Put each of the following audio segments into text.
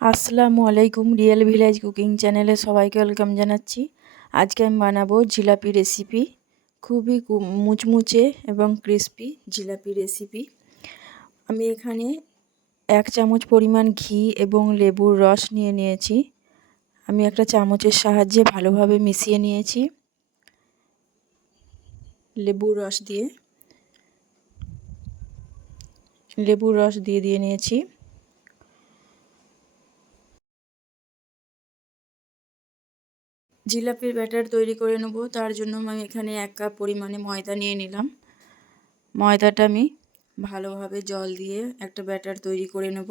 আসসালামু আলাইকুম real village cooking চ্যানেলে সবাইকে ওয়েলকাম জানাচ্ছি। আজকে আমি বানাবো জিলাপি রেসিপি। খুবই মুচমুচে এবং ক্রিস্পি জিলাপি রেসিপি। আমি এখানে এক চামচ পরিমাণ ঘি এবং লেবুর রস নিয়ে নিয়েছি। আমি একটা চামচের সাহায্যে ভালোভাবে মিশিয়ে নিয়েছি লেবুর রস দিয়ে। লেবুর রস দিয়ে দিয়ে নিয়েছি। জিলাপির ব্যাটার তৈরি করে নেব। তার জন্য আমি এখানে এক কাপ পরিমাণে ময়দা নিয়ে নিলাম। ময়দাটা আমি ভালোভাবে জল দিয়ে একটা ব্যাটার তৈরি করে নেব।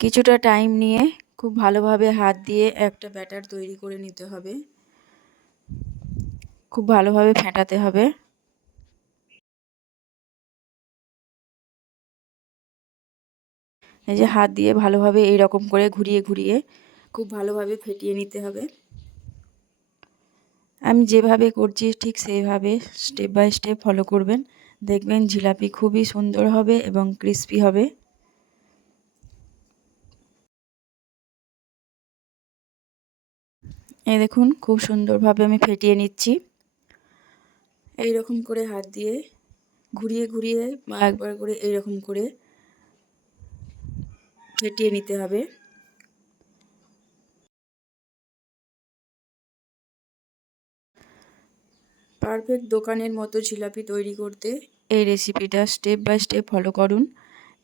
কিছুটা টাইম নিয়ে খুব ভালোভাবে হাত দিয়ে একটা ব্যাটার তৈরি করে নিতে হবে। খুব ভালোভাবে ফেটাতে হবে। এই যে হাত দিয়ে ভালোভাবে এই রকম করে ঘুরিয়ে ঘুরিয়ে খুব ভালোভাবে ফেটিয়ে নিতে হবে। আমি যেভাবে করছি ঠিক সেইভাবে স্টেপ বাই স্টেপ ফলো করবেন। দেখবেন জিলাপি খুবই সুন্দর হবে এবং ক্রিস্পি হবে। এই দেখুন খুব সুন্দরভাবে আমি ফেটিয়ে নিচ্ছি। এই রকম করে হাত দিয়ে ঘুরিয়ে ঘুরিয়ে বা একবার করে এই রকম করে ফেটিয়ে নিতে হবে। পারফেক্ট দোকানের মতো জিলাপি তৈরি করতে এই রেসিপিটা স্টেপ বাই স্টেপ ফলো করুন।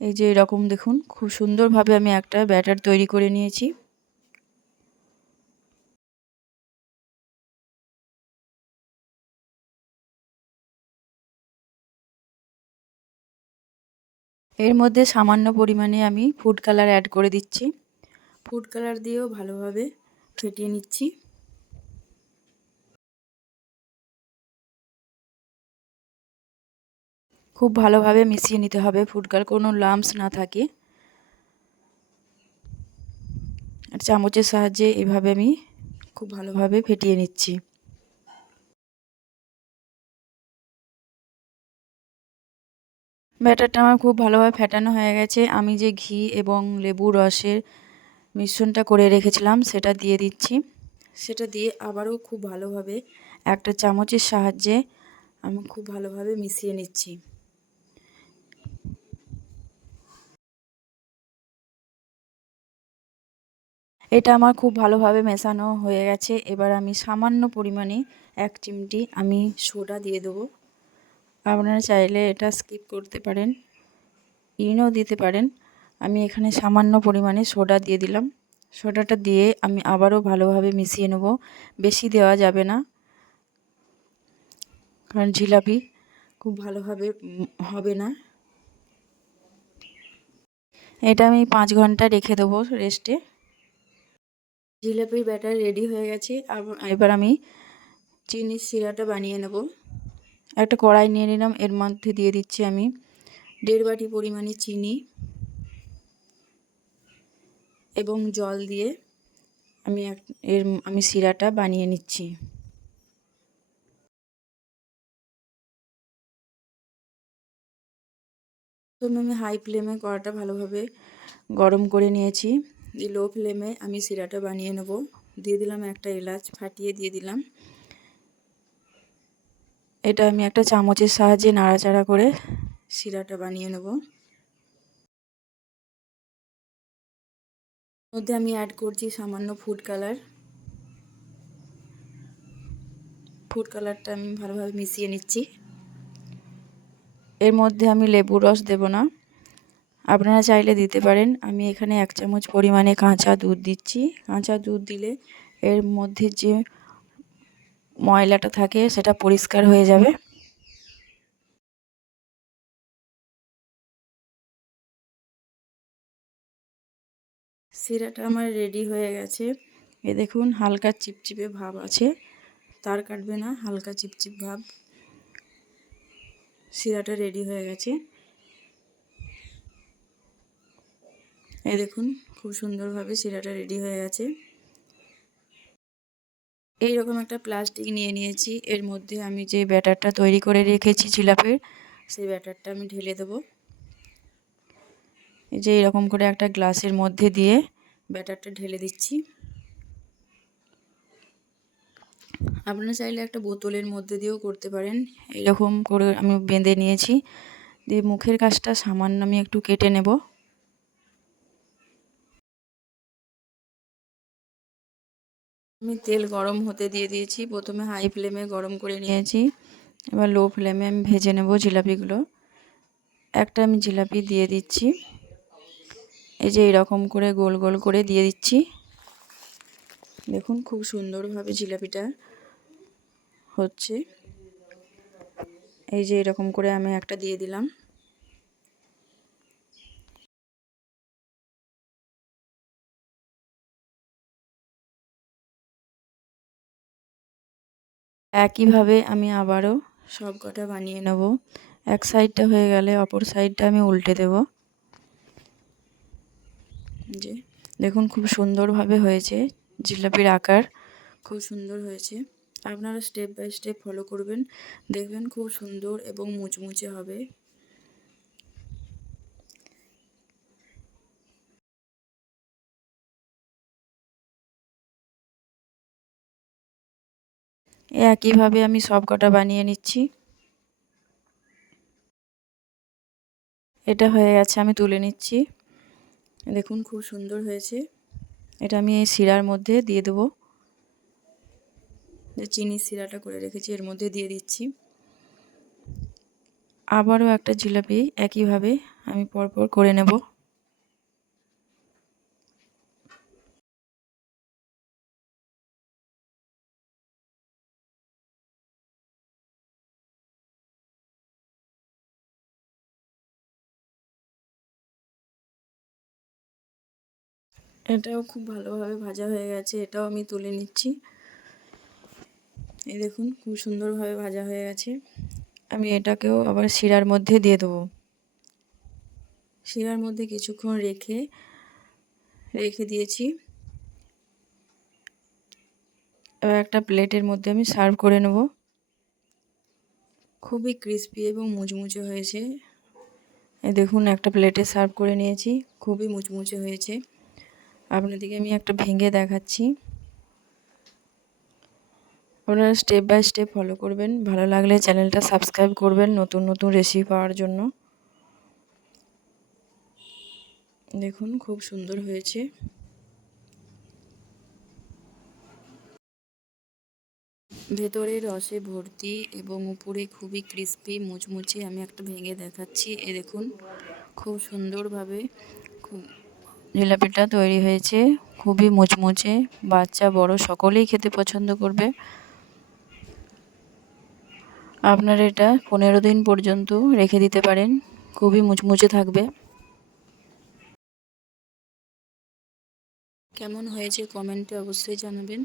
এই যে এরকম দেখুন, খুব সুন্দরভাবে আমি একটা ব্যাটার তৈরি করে নিয়েছি। এর মধ্যে সামান্য পরিমাণে আমি ফুড কালার অ্যাড করে দিচ্ছি। ফুড কালার দিয়েও ভালোভাবে ফেটিয়ে নিচ্ছি। খুব ভালোভাবে মিশিয়ে নিতে হবে ফুড কালার কোনো লামস না থাকে। আর চামচের সাহায্যে এভাবে আমি খুব ভালোভাবে ফেটিয়ে নিচ্ছি। ব্যাটারটা আমার খুব ভালোভাবে ফেটানো হয়ে গেছে। আমি যে ঘি এবং লেবু রসের মিশ্রণটা করে রেখেছিলাম, সেটা দিয়ে দিচ্ছি। সেটা দিয়ে আবারও খুব ভালোভাবে একটা চামচের সাহায্যে আমি খুব ভালোভাবে মিশিয়ে নিচ্ছি। এটা আমার খুব ভালোভাবে মেশানো হয়ে গেছে। এবার আমি সামান্য পরিমাণে এক চিমটি আমি সোডা দিয়ে দেবো। আপনারা চাইলে এটা স্কিপ করতে পারেন। ইনও দিতে পারেন। আমি এখানে সামান্য পরিমাণে সোডা দিয়ে দিলাম। সোডাটা দিয়ে আমি আবারও ভালোভাবে মিশিয়ে নেব। বেশি দেওয়া যাবে না। কারণ জিলাপি খুব ভালোভাবে হবে না। এটা আমি পাঁচ ঘণ্টা রেখে দেবো রেস্টে জিলাপির ব্যাটার রেডি হয়ে গেছে। এবার আমি চিনির শিরাটা বানিয়ে নেব। একটা কড়াই নিয়ে নিলাম। এর মধ্যে দিয়ে দিচ্ছি আমি দেড় বাটি পরিমাণে চিনি এবং জল দিয়ে আমি এর, আমি শিরাটা বানিয়ে নিচ্ছি। প্রথমে আমি হাই ফ্লেমে কড়াটা ভালোভাবে গরম করে নিয়েছি। লো ফ্লেমে আমি শিরাটা বানিয়ে নেব। দিয়ে দিলাম একটা এলাচ, ফাটিয়ে দিয়ে দিলাম। এটা আমি একটা চামচের সাহায্যে নাড়াচাড়া করে শিরাটা বানিয়ে নেব। মধ্যে আমি অ্যাড করছি সামান্য ফুড কালার ফুড কালারটা আমি ভালোভাবে মিশিয়ে নিচ্ছি। এর মধ্যে আমি লেবু রস দেব না। আপনারা চাইলে দিতে পারেন। আমি এখানে এক চামচ পরিমাণে কাঁচা দুধ দিচ্ছি। কাঁচা দুধ দিলে এর মধ্যে যে ময়লাটা থাকে, সেটা পরিষ্কার হয়ে যাবে। সিরাটা আমার রেডি হয়ে গেছে। এ দেখুন, হালকা চিপচিপে ভাব আছে। তার কাটবে না, হালকা চিপচিপ ভাব। সিরাটা রেডি হয়ে গেছে। এই দেখুন, খুব সুন্দরভাবে সিরাটা রেডি হয়ে গেছে। এইরকম একটা প্লাস্টিক নিয়ে নিয়েছি। এর মধ্যে আমি যে ব্যাটারটা তৈরি করে রেখেছি জিলাপের, সেই ব্যাটারটা আমি ঢেলে দেবো। এই যে এরকম করে একটা গ্লাসের মধ্যে দিয়ে ব্যাটারটা ঢেলে দিচ্ছি। আপনারা চাইলে একটা বোতলের মধ্যে দিয়েও করতে পারেন। এরকম করে আমি বেঁধে নিয়েছি। দিয়ে মুখের কাজটা সামান্য আমি একটু কেটে নেব। আমি তেল গরম হতে দিয়ে দিয়েছি। প্রথমে হাই ফ্লেমে গরম করে নিয়েছি। এবার লো ফ্লেমে আমি ভেজে নেব জিলাপিগুলো। একটা আমি জিলাপি দিয়ে দিচ্ছি। এই যে এরকম করে গোল গোল করে দিয়ে দিচ্ছি। দেখুন খুব সুন্দরভাবে জিলাপিটা হচ্ছে। এই যে এরকম করে আমি একটা দিয়ে দিলাম। একইভাবে আমি আবারও সব কটা বানিয়ে নেব। এক সাইডটা হয়ে গেলে অপর সাইডটা আমি উল্টে দেব। যে, দেখুন খুব সুন্দরভাবে হয়েছে জিলাপির আকার, খুব সুন্দর হয়েছে। আপনারা স্টেপ বাই স্টেপ ফলো করবেন, দেখবেন খুব সুন্দর এবং মুচমুচে হবে। একইভাবে আমি সব কটা বানিয়ে নিচ্ছি। এটা হয়ে গেছে, আমি তুলে নিচ্ছি। দেখুন, খুব সুন্দর হয়েছে। এটা আমি এই শিরার মধ্যে দিয়ে দেবো। যে চিনির শিরাটা করে রেখেছি, এর মধ্যে দিয়ে দিচ্ছি। আবারও একটা জিলাপি একইভাবে আমি পরপর করে নেব। এটাও খুব ভালোভাবে ভাজা হয়ে গেছে, এটাও আমি তুলে নিচ্ছি। এই দেখুন, খুব সুন্দরভাবে ভাজা হয়ে গেছে। আমি এটাকেও আবার শিরার মধ্যে দিয়ে দেবো। শিরার মধ্যে কিছুক্ষণ রেখে রেখে দিয়েছি। এবার একটা প্লেটের মধ্যে আমি সার্ভ করে নেব। খুবই ক্রিস্পি এবং মুচমুচে হয়েছে। দেখুন, একটা প্লেটে সার্ভ করে নিয়েছি। খুবই মুচমুচে হয়েছে। আপনাদেরকে আমি একটা ভেঙে দেখাচ্ছি। আপনারা স্টেপ বাই স্টেপ ফলো করবেন। ভালো লাগলে চ্যানেলটা সাবস্ক্রাইব করবেন নতুন নতুন রেসিপি পাওয়ার জন্য। দেখুন, খুব সুন্দর হয়েছে। ভেতরে রসে ভর্তি এবং উপরে খুবই ক্রিস্পি মুচমুচে আমি একটা ভেঙে দেখাচ্ছি। এ দেখুন, খুব সুন্দরভাবে খুব জিলাপিটা তৈরি হয়েছে। খুবই মুচমুচে। বাচ্চা, বড়, সকলেই খেতে পছন্দ করবে। আপনারা এটা পনেরো দিন পর্যন্ত রেখে দিতে পারেন। খুবই মুচমুচে থাকবে। কেমন হয়েছে কমেন্টে অবশ্যই জানাবেন।